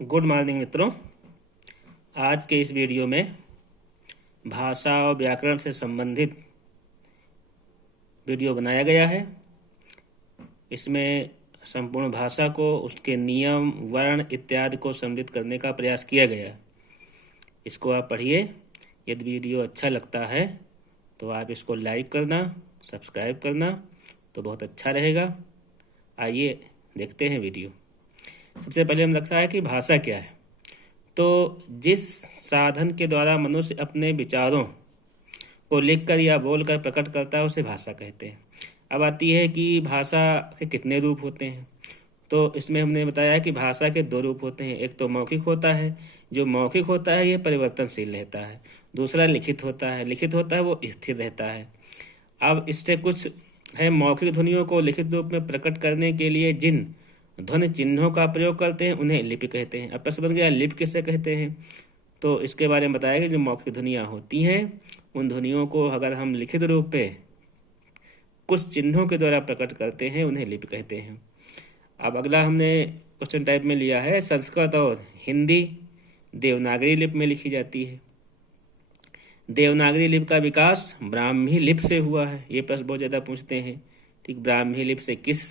Good morning मित्रों। आज के इस वीडियो में भाषा और व्याकरण से संबंधित वीडियो बनाया गया है। इसमें संपूर्ण भाषा को, उसके नियम, वर्ण इत्यादि को सम्मिलित करने का प्रयास किया गया है। इसको आप पढ़िए। यदि वीडियो अच्छा लगता है तो आप इसको लाइक करना, सब्सक्राइब करना तो बहुत अच्छा रहेगा। आइए देखते हैं वीडियो। सबसे पहले हम लगता है कि भाषा क्या है। तो जिस साधन के द्वारा मनुष्य अपने विचारों को लिखकर या बोलकर प्रकट करता है उसे भाषा कहते हैं। अब आती है कि भाषा के कितने रूप होते हैं। तो इसमें हमने बताया कि भाषा के दो रूप होते हैं। एक तो मौखिक होता है। जो मौखिक होता है ये परिवर्तनशील रहता है। दूसरा लिखित होता है। लिखित होता है वो स्थिर रहता है। अब इससे कुछ है, मौखिक ध्वनियों को लिखित रूप में प्रकट करने के लिए जिन ध्वनि चिन्हों का प्रयोग करते हैं उन्हें लिपि कहते हैं। अब प्रश्न बन गया, लिपि किसे कहते हैं। तो इसके बारे में बताया कि जो मौखिक ध्वनियाँ होती हैं उन ध्वनियों को अगर हम लिखित रूप पे कुछ चिन्हों के द्वारा प्रकट करते हैं उन्हें लिपि कहते हैं। अब अगला हमने क्वेश्चन टाइप में लिया है, संस्कृत और हिंदी देवनागरी लिपि में लिखी जाती है। देवनागरी लिपि का विकास ब्राह्मी लिपि से हुआ है। ये प्रश्न बहुत ज़्यादा पूछते हैं। ठीक, ब्राह्मी लिपि से किस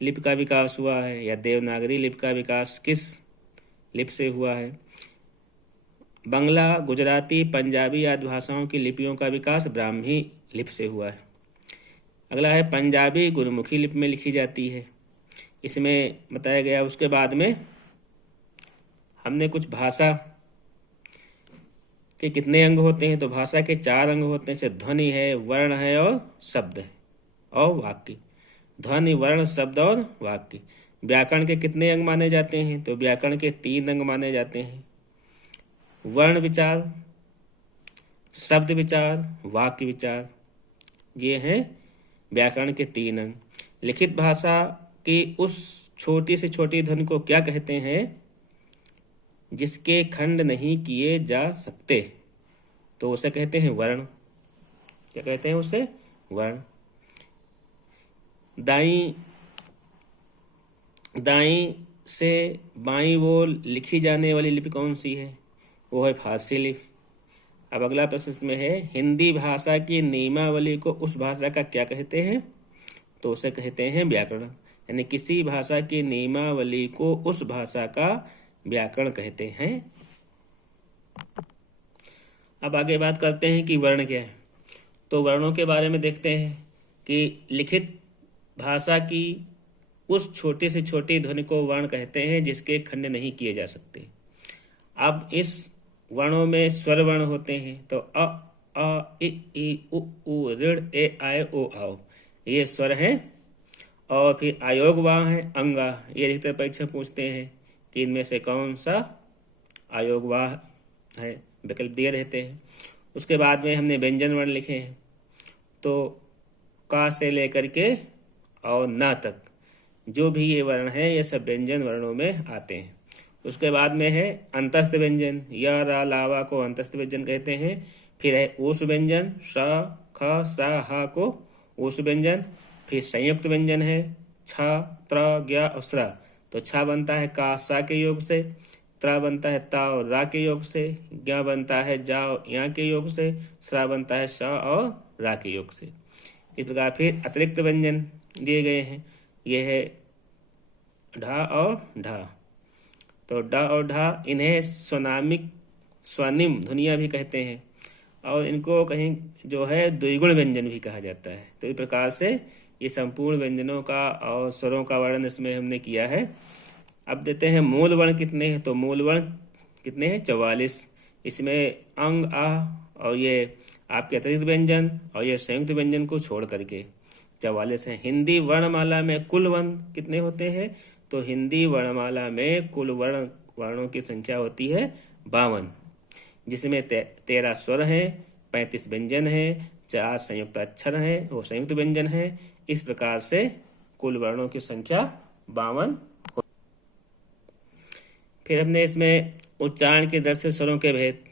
लिपि का विकास हुआ है या देवनागरी लिपि का विकास किस लिपि से हुआ है। बंगला, गुजराती, पंजाबी आदि भाषाओं की लिपियों का विकास ब्राह्मी लिपि से हुआ है। अगला है, पंजाबी गुरुमुखी लिपि में लिखी जाती है। इसमें बताया गया उसके बाद में हमने कुछ भाषा के कितने अंग होते हैं। तो भाषा के 4 अंग होते हैं, जैसे ध्वनि है, वर्ण है और शब्द है और वाक्य। ध्वनि, वर्ण, शब्द और वाक्य। व्याकरण के कितने अंग माने जाते हैं। तो व्याकरण के 3 अंग माने जाते हैं, वर्ण विचार, शब्द विचार, वाक्य विचार। ये हैं व्याकरण के 3 अंग। लिखित भाषा की उस छोटी से छोटी ध्वनि को क्या कहते हैं जिसके खंड नहीं किए जा सकते। तो उसे कहते हैं वर्ण। क्या कहते हैं उसे? वर्ण। दाईं से बाईं ओर लिखी जाने वाली लिपि कौन सी है। वो है फारसी लिपि। अब अगला प्रश्न इसमें है, हिंदी भाषा की नियमावली को उस भाषा का क्या कहते हैं। तो उसे कहते हैं व्याकरण। यानी किसी भाषा की नियमावली को उस भाषा का व्याकरण कहते हैं। अब आगे बात करते हैं कि वर्ण क्या है। तो वर्णों के बारे में देखते हैं कि लिखित भाषा की उस छोटे से छोटी ध्वनि को वर्ण कहते हैं जिसके खंड नहीं किए जा सकते। अब इस वर्णों में स्वर वर्ण होते हैं। तो अ, आ, इ, उ, ऋ, ए, आय, ओ, आओ, ये स्वर हैं। और फिर आयोग वाह है, अंगा। ये अधिकतर परीक्षा पूछते हैं कि इनमें से कौन सा आयोग वाह है, विकल्प दिए रहते हैं। उसके बाद में हमने व्यंजन वर्ण लिखे हैं। तो का से लेकर के और ना तक जो भी ये वर्ण है ये सब व्यंजन वर्णों में आते हैं। उसके बाद में है अंतस्थ व्यंजन। य, रा, लावा को अंतस्थ व्यंजन कहते हैं। फिर है ऊष्म व्यंजन, स, ख, स, ह को ऊष्म व्यंजन। फिर संयुक्त व्यंजन है छ, त्र, ज्ञ और स्र। तो छ बनता है का सा के योग से, त्र बनता है ता और रा के योग से, ज्ञ बनता है जा और या के योग से, स्र बनता है स और रा के योग से। इस प्रकार फिर अतिरिक्त व्यंजन दिए गए हैं। ये है ढा और ढा। तो ड और ढा इन्हें स्वनिम ध्वनियाँ भी कहते हैं और इनको कहीं जो है द्विगुण व्यंजन भी कहा जाता है। तो इस प्रकार से ये संपूर्ण व्यंजनों का और स्वरों का वर्णन इसमें हमने किया है। अब देते हैं मूल वर्ण कितने हैं। तो मूल वर्ण कितने हैं? 44। इसमें अंग, आ और ये आपके अतिरिक्त व्यंजन और ये संयुक्त व्यंजन को छोड़ करके 44 हैं। हिंदी वर्णमाला में कुल वर्ण कितने होते हैं। तो हिंदी वर्णमाला में कुल वर्णों की संख्या होती है 52, जिसमें 13 स्वर हैं, 35 व्यंजन हैं, 4 संयुक्त अक्षर हैं, वो संयुक्त व्यंजन हैं। इस प्रकार से कुल वर्णों की संख्या 52। फिर हमने इसमें उच्चारण के 10 स्वरों के भेद।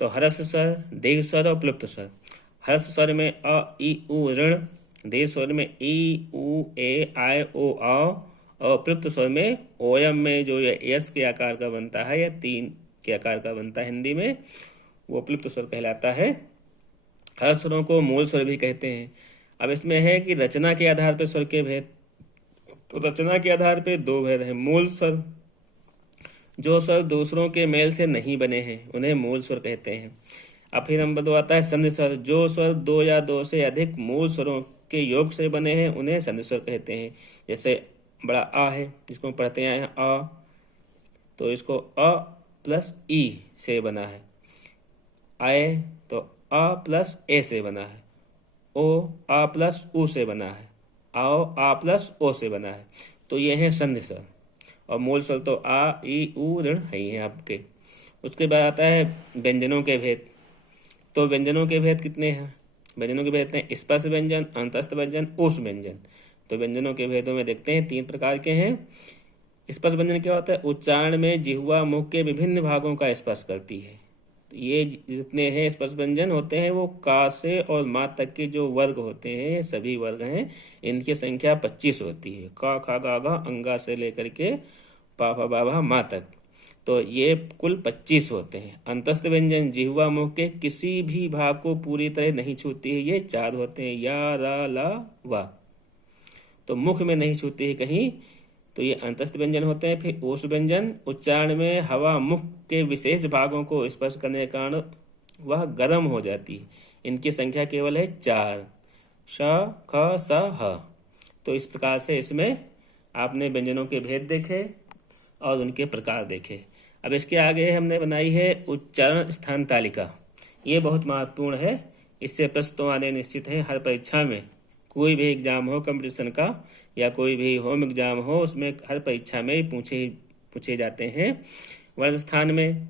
तो हर्ष स्वर, दीर्घ स्वर और प्लुप्त स्वर। हर्ष स्वर में अ, इ, उ, ऋण। दीर्घ स्वर में ई, उ, ए, आय, ओ, औ और उपयुक्त स्वर में ओयम में जो ये यस के आकार का बनता है या 3 के आकार का बनता है हिंदी में, वो उपयुक्त स्वर कहलाता है। हर स्वरों को मूल स्वर भी कहते हैं। अब इसमें है कि रचना के आधार पर स्वर के भेद। तो रचना के आधार पर 2 भेद हैं। मूल स्वर, जो स्वर दूसरों के मेल से नहीं बने हैं उन्हें मूल स्वर कहते हैं। अब फिर नंबर 2 आता है संधि स्वर। जो स्वर 2 या 2 से अधिक मूल स्वरों के योग से बने हैं उन्हें संधि स्वर कहते हैं। जैसे बड़ा आ है, जिसको हम पढ़ते हैं आ, तो इसको अ प्लस ई से बना है। आए तो आ प्लस ए से बना है। ओ आ प्लस ऊ से बना है। आओ आ प्लस ओ से बना है। तो ये हैं संधि स्वर। और मूल स्वर तो आ ई ऊ ऋण है ही हैं आपके। उसके बाद आता है व्यंजनों के भेद। तो व्यंजनों के भेद कितने हैं? व्यंजनों के भेद हैं स्पर्श व्यंजन, अंतस्थ व्यंजन, ऊष्म व्यंजन। तो व्यंजनों के भेदों में देखते हैं 3 प्रकार के हैं। स्पर्श व्यंजन क्या होता है? उच्चारण में जिह्वा मुख के विभिन्न भागों का स्पर्श करती है। ये जितने हैं स्पर्श व्यंजन होते हैं वो का से और मा तक के जो वर्ग होते हैं, सभी वर्ग हैं, इनकी संख्या 25 होती है। का खा गा घा अंगा से लेकर के पा फा बा भा मा तक, तो ये कुल 25 होते हैं। अंतस्थ व्यंजन जिह्वा मुख के किसी भी भाग को पूरी तरह नहीं छूती है, ये 4 होते हैं। या रा ला वा, तो मुख में नहीं छूती है कहीं, तो ये अंतस्थ व्यंजन होते हैं। फिर ऊष्म व्यंजन, उच्चारण में हवा मुख के विशेष भागों को स्पर्श करने के कारण वह गर्म हो जाती है। इनकी संख्या केवल है 4, श ख स ह। तो इस प्रकार से इसमें आपने व्यंजनों के भेद देखे और उनके प्रकार देखे। अब इसके आगे हमने बनाई है उच्चारण स्थान तालिका। ये बहुत महत्वपूर्ण है। इससे प्रश्न तो आने निश्चित है। हर परीक्षा में कोई भी एग्जाम हो कंपटीशन का या कोई भी होम एग्जाम हो, उसमें हर परीक्षा में पूछे जाते हैं। वर्ग स्थान में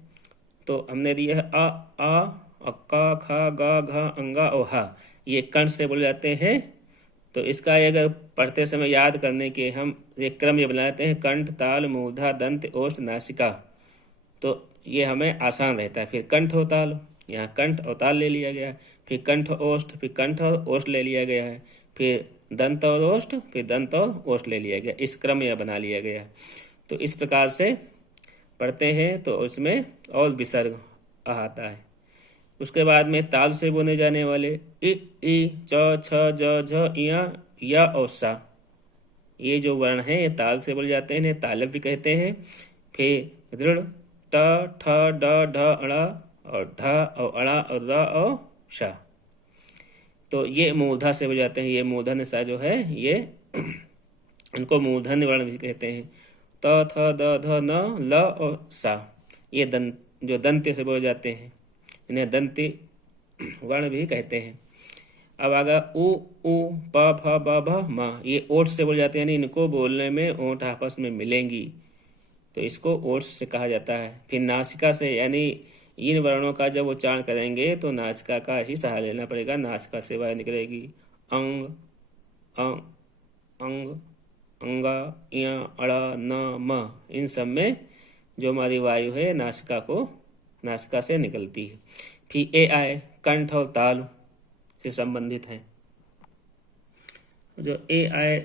तो हमने दिया है आ अक्का खा गा घा अंगा ओ हा, ये कंठ से बोले जाते हैं। तो इसका अगर पढ़ते समय याद करने के हम एक क्रम ये बनाते हैं, कंठ ताल मूर्धा दंत ओष्ठ नासिका, तो ये हमें आसान रहता है। फिर कंठ और ताल, यहाँ कंठ और ताल ले लिया गया है। फिर कंठ ओष्ठ, फिर कंठ और ओष्ठ ले लिया गया है। फिर दंत और ओष्ठ, फिर दंत और ओष्ठ ले लिया गया। इस क्रम यह बना लिया गया है। तो इस प्रकार से पढ़ते हैं तो उसमें और विसर्ग आता है। उसके बाद में ताल से बोले जाने वाले इ च छ ज झ इया या और सा, ये जो वर्ण हैं ये ताल से बोले जाते हैं, इन्हें तालव्य भी कहते हैं। फिर दृढ़ ट ठ ड ढ अड़ा और ढ और अड़ा और र और शा, तो ये मूर्धा से बोले जाते हैं। ये मूर्धन सा जो है ये इनको मूर्धन्य वर्ण भी कहते हैं। त थ द ध न ल और सा, ये जो दंत्य से बोले जाते हैं, इन्हें दंती वर्ण भी कहते हैं। अब आगा उ प फ ब भ म, ये ओठ से बोले जाते हैं, यानी इनको बोलने में ओठ आपस में मिलेंगी, तो इसको ओठ से कहा जाता है। फिर नासिका से, यानी इन वर्णों का जब उच्चारण करेंगे तो नासिका का ही सहारा लेना पड़ेगा, नासिका से वायु निकलेगी। अंग अंग अंग अंगा इया अड़ा न म, इन सब में जो हमारी वायु है नासिका से निकलती है। फिर ए आए कंठ और ताल से संबंधित है। जो ए आए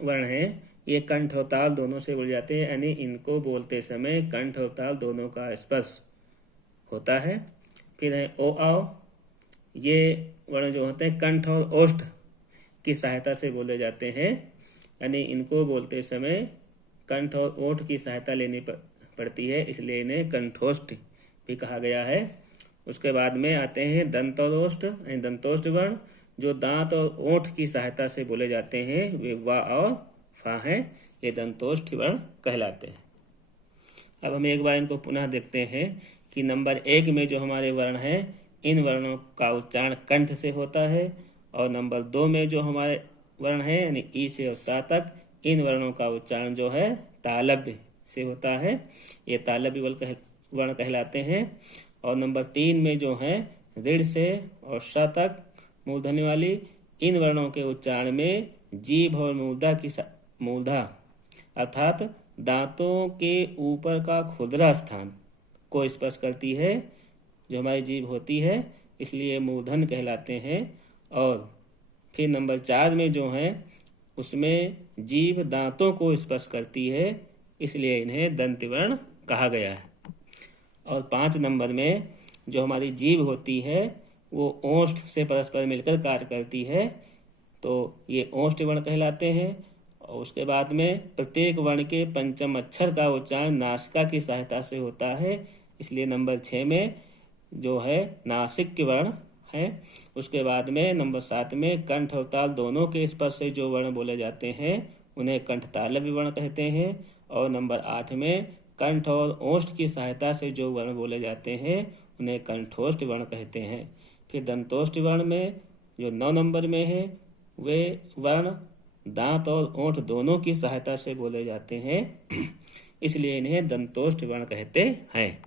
वर्ण है ये कंठ और ताल दोनों से बोले जाते हैं, यानी इनको बोलते समय कंठ और ताल दोनों का स्पर्श होता है। फिर है ओ आओ, ये वर्ण जो होते हैं कंठ और ओष्ठ की सहायता से बोले जाते हैं, यानी इनको बोलते समय कंठ और ओठ की सहायता लेनी पड़ती है, इसलिए इन्हें कंठोष्ठ भी कहा गया है। उसके बाद में आते हैं दंत और ओष्ठ, दंतोष्ठ वर्ण, जो दांत और ओठ की सहायता से बोले जाते हैं, वे वा और फा हैं, ये दंतोष्ठ वर्ण कहलाते हैं। अब हम एक बार इनको पुनः देखते हैं कि नंबर 1 में जो हमारे वर्ण हैं, इन वर्णों का उच्चारण कंठ से होता है, और नंबर 2 में जो हमारे वर्ण हैं यानी ई से और सा तक, इन वर्णों का उच्चारण जो है तालव्य से होता है, ये तालव्य वर्ण कहलाते हैं। और नंबर 3 में जो है ऋढ़ से और श तक मूर्धन्य वाली, इन वर्णों के उच्चारण में जीभ और मूर्धा अर्थात दांतों के ऊपर का खुरदरा स्थान को स्पर्श करती है, जो हमारी जीभ होती है, इसलिए मूर्धन्य कहलाते हैं। और फिर नंबर 4 में जो है उसमें जीभ दांतों को स्पर्श करती है, इसलिए इन्हें दंत वर्ण कहा गया है। और 5 नंबर में जो हमारी जीभ होती है वो ओष्ठ से परस्पर मिलकर कार्य करती है, तो ये ओष्ठ वर्ण कहलाते हैं। और उसके बाद में प्रत्येक वर्ण के पंचम अक्षर का उच्चारण नासिका की सहायता से होता है, इसलिए नंबर 6 में जो है नासिक के वर्ण है। उसके बाद में नंबर 7 में कंठ और ताल दोनों के स्पर्श से जो वर्ण बोले जाते हैं उन्हें कंठतालव्य वर्ण कहते हैं। और नंबर 8 में कंठ और ओष्ठ की सहायता से जो वर्ण बोले जाते हैं उन्हें कंठोष्ठ वर्ण कहते हैं। फिर दंतोष्ठ वर्ण में जो 9 नंबर में है वे वर्ण दांत और ओंठ दोनों की सहायता से बोले जाते हैं, इसलिए इन्हें दंतोष्ठ वर्ण कहते हैं।